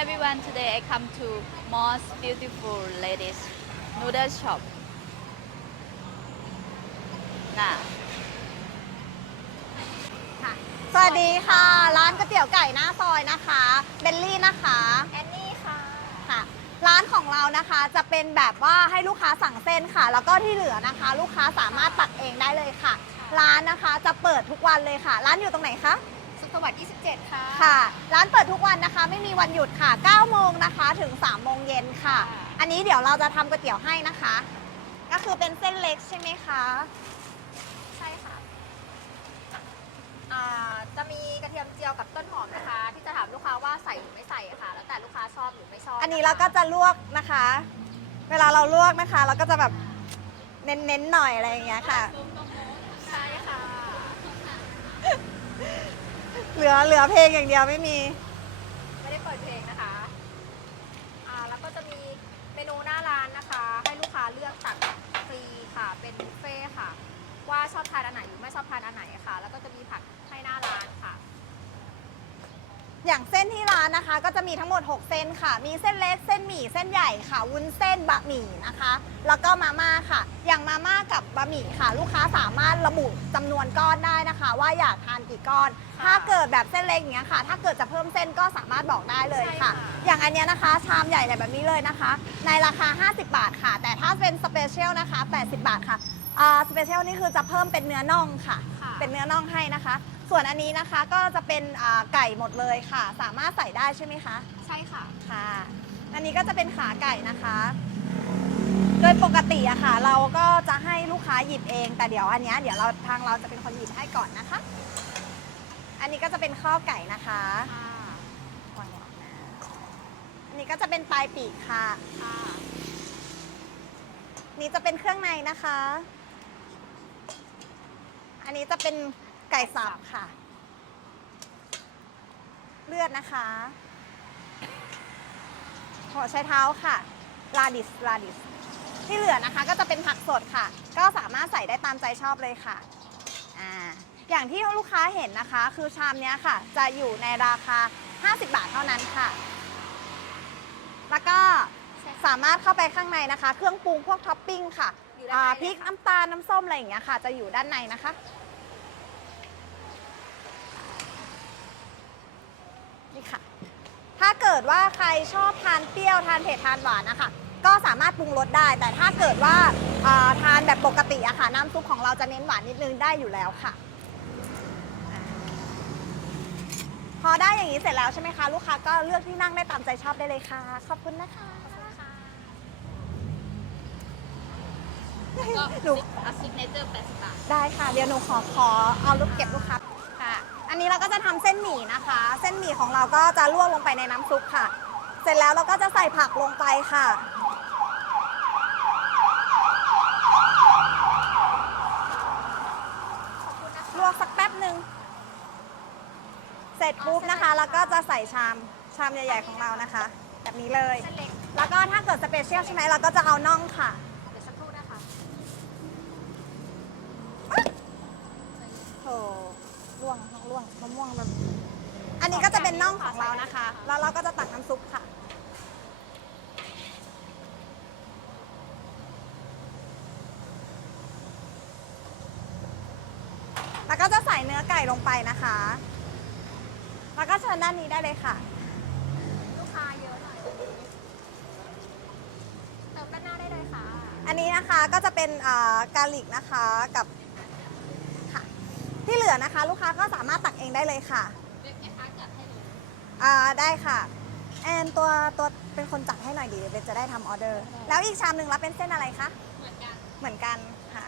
everyone, today I come to most beautiful ladies noodle shop. Nah. ค่ะสวัสดีค่ะ ร้านก๋วยเตี๋ยวไก่หน้าซอยนะคะเบลลี่นะคะแอนนี่ค่ะค่ะร้านของเรานะคะจะเป็นแบบว่าให้ลูกค้าสั่งเส้นค่ะ แล้วก็ที่เหลือนะคะ ลูกค้าสามารถตักเองได้เลยค่ะ ร้านนะคะจะเปิดทุกวันเลยค่ะ ร้านอยู่ตรงไหนคะสุขสวัสดิ์27ค่ะค่ะ ร้านเปิดทุกวันนะคะไม่มีวันหยุดค่ะ9โมงนะคะถึง3โมงเย็นค่ะ อันนี้เดี๋ยวเราจะทำก๋วยเตี๋ยวให้นะคะ ก็คือเป็นเส้นเล็กใช่ไหมคะใช่ค่ะ จะมีกระเทียมเจียวกับต้นหอมนะคะ ที่จะถามลูกค้าว่าใส่หรือไม่ใส่ค่ะ แล้วแต่ลูกค้าชอบหรือไม่ชอบอันนี้เราก็จะลวกนะคะ เวลาเราลวกนะคะ เราก็จะแบบเน้นๆหน่อยอะไรอย่างเงี้ยค่ะใช่ค่ะ เหลือเพลงอย่างเดียวไม่มีไม่ได้เปิดเพลงนะคะแล้วก็จะมีเมนูหน้าร้านนะคะ ให้ลูกค้าเลือกตักฟรีค่ะเป็นบุฟเฟ่ค่ะ ว่าชอบทานอันไหนหรือไม่ชอบทานอันไหนค่ะ แล้วก็จะมีผักให้หน้าร้านค่ะ อย่างเส้นที่ร้านนะคะก็จะมีทั้งหมด6เส้นค่ะมีเส้นเล็กเส้นหมี่เส้นใหญ่ค่ะวุ้นเส้นบะหมี่นะคะแล้วก็มาม่าค่ะอย่างมาม่ากับบะหมี่ค่ะ ลูกค้าสามารถระบุจำนวนก้อนได้นะคะ ว่าอยากทานกี่ก้อนถ้าเกิดแบบเส้นเล็กอย่างเงี้ยค่ะถ้าเกิดจะเพิ่มเส้นก็สามารถบอกได้เลยค่ะอย่างอันเนี้ยนะคะชามใหญ่แบบนี้เลยนะคะในราคา50 บาทค่ะแต่ถ้าเป็นสเปเชียลนะคะ80 บาทค่ะสเปเชียลนี่คือจะเพิ่มเป็นเนื้อน่องค่ะเป็นเนื้อน่องให้นะคะส่วนอันนี้นะคะก็จะเป็นไก่หมดเลยค่ะสามารถใส่ได้ใช่ไหมคะใช่ค่ะค่ะอันนี้ก็จะเป็นขาไก่นะคะโดยปกติอะค่ะเราก็จะให้ลูกค้าหยิบเองแต่เดี๋ยวอันนี้เดี๋ยวทางเราจะเป็นคนหยิบให้ก่อนนะคะอันนี้ก็จะเป็นข้อไก่นะคะวางออกนะอันนี้ก็จะเป็นปลายปีกค่ะนี่จะเป็นเครื่องในนะคะอันนี้จะเป็นไก่สับค่ะเลือดนะคะหัวไชเท้าค่ะลาดิสที่เหลือนะคะก็จะเป็นผักสดค่ะก็สามารถใส่ได้ตามใจชอบเลยค่ะอย่างที่ลูกค้าเห็นนะคะคือชามนี้ค่ะจะอยู่ในราคา50 บาทเท่านั้นค่ะแล้วก็สามารถเข้าไปข้างในนะคะ เครื่องปรุงพวกท็อปปิ้งค่ะพริกน้ำตาลน้ำส้มอะไรอย่างเงี้ยค่ะจะอยู่ด้านในนะคะนี่ค่ะถ้าเกิดว่าใครชอบทานเปรี้ยวทานเผ็ดทานหวานนะคะก็สามารถปรุงรสได้แต่ถ้าเกิดว่าทานแบบปกติอะค่ะน้ำซุปของเราจะเน้นหวานนิดนึงได้อยู่แล้วค่ะพอได้อย่างนี้เสร็จแล้วใช่ไหมคะลูกค้าก็เลือกที่นั่งได้ตามใจชอบได้เลยค่ะขอบคุณนะคะหนูเอาซิกเนเจอร์80 บาทได้ค่ะเดี๋ยวหนูขอเอาลูกเก็บลูกค้าค่ะอันนี้เราก็จะทำเส้นหมี่นะคะเส้นหมี่ของเราก็จะลวกลงไปในน้ำซุปค่ะเสร็จแล้วเราก็จะใส่ผักลงไปค่ะลวกสักแป๊บหนึ่งเสร็จปุ๊บนะคะแล้วก็จะใส่ชามใหญ่ๆของเรานะคะแบบนี้เลยแล้วก็ถ้าเกิดสเปเชียลใช่ไหมเราก็จะเอาน่องค่ะเดี๋ยวสักครู่นะคะโถล่วงมะม่วงแบบอันนี้ก็จะเป็นน่องของเรานะคะแล้วเราก็จะตักน้ำซุปค่ะแล้วก็จะใส่เนื้อไก่ลงไปนะคะแล้วก็เชิญด้านนี้ได้เลยค่ะลูกค้าเยอะหน่อยเติมด้านหน้าได้เลยค่ะอันนี้นะคะก็จะเป็นกาลิกนะคะกับค่ะที่เหลือนะคะลูกค้าก็สามารถตักเองได้เลยค่ะเรียกแม่ค้าจัดให้เลยได้ค่ะแอนตัวเป็นคนจัดให้หน่อยดีเบนจะได้ทำออเดอร์แล้วอีกชามหนึ่งรับเป็นเส้นอะไรคะเหมือนกันค่ะ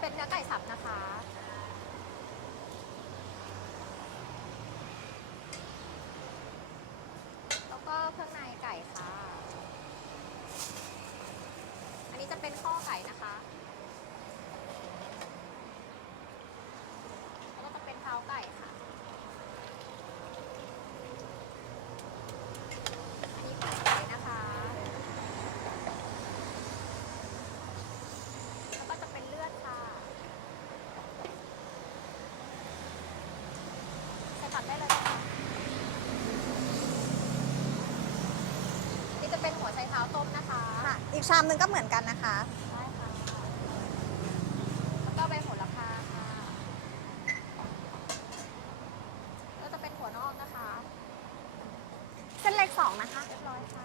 เป็นเนื้อไก่สับนะคะแล้วก็เครื่องในไก่ค่ะอันนี้จะเป็นข้อไก่นะคะแล้วก็จะเป็นเท้าไก่ค่ะอันนี้ไก่นะคะแล้วก็จะเป็นเลือดค่ะเสร็จ ตัดได้เลยนะคะนี่จะเป็นหัวไชเท้าต้มนะคะ ค่ะ อีกชามหนึงก็เหมือนกันนะคะ ได้ค่ะ แล้วก็ใบโหระพาค่ะแล้วจะเป็นหัวนอกนะคะ เส้นเล็ก2นะคะ เรียบร้อยค่ะ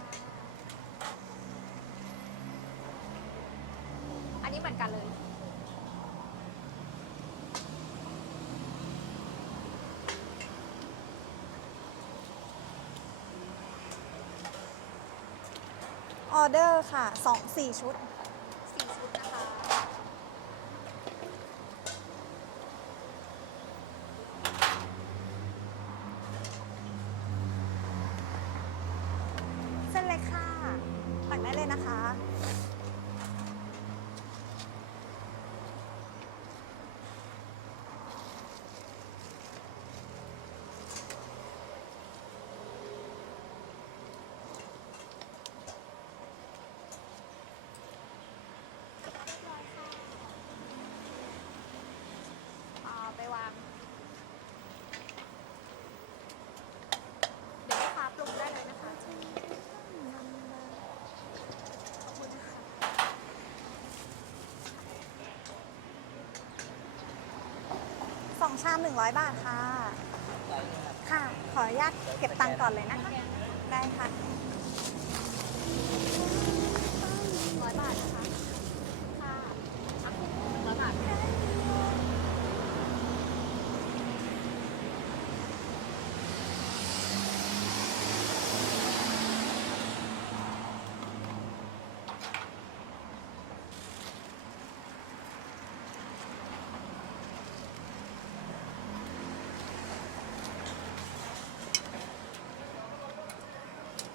อันนี้เหมือนกันเลย ออเดอร์ค่ะ 4 ชุด 4 ชุดนะคะ เส้นเล็กค่ะตักได้เลยนะคะ ไปวาง เดี๋ยวลูกค้าปรุงได้เลยนะคะ ขอบคุณนะคะ 2 ชาม 100 บาทค่ะ ค่ะ ขออนุญาตเก็บตังค์ก่อนเลยนะคะ ได้ค่ะ 100 บาทนะคะ ค่ะ100 บาท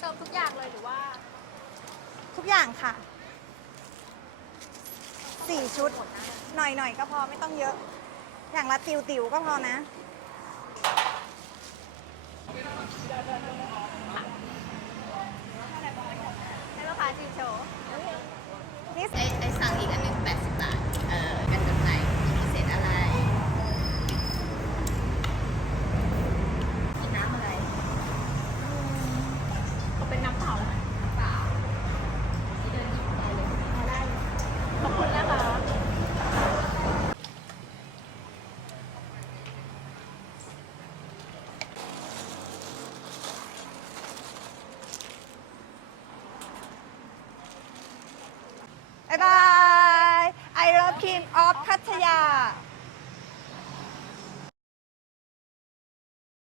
เติมทุกอย่างเลยหรือว่า ทุกอย่างค่ะ 4 ชุด หน่อยๆก็พอไม่ต้องเยอะ อย่างละติวๆก็พอนะ ให้ลูกค้าชิมโชว์ นี่ ไอสั่งอีกอันหนึ่ง80 บาท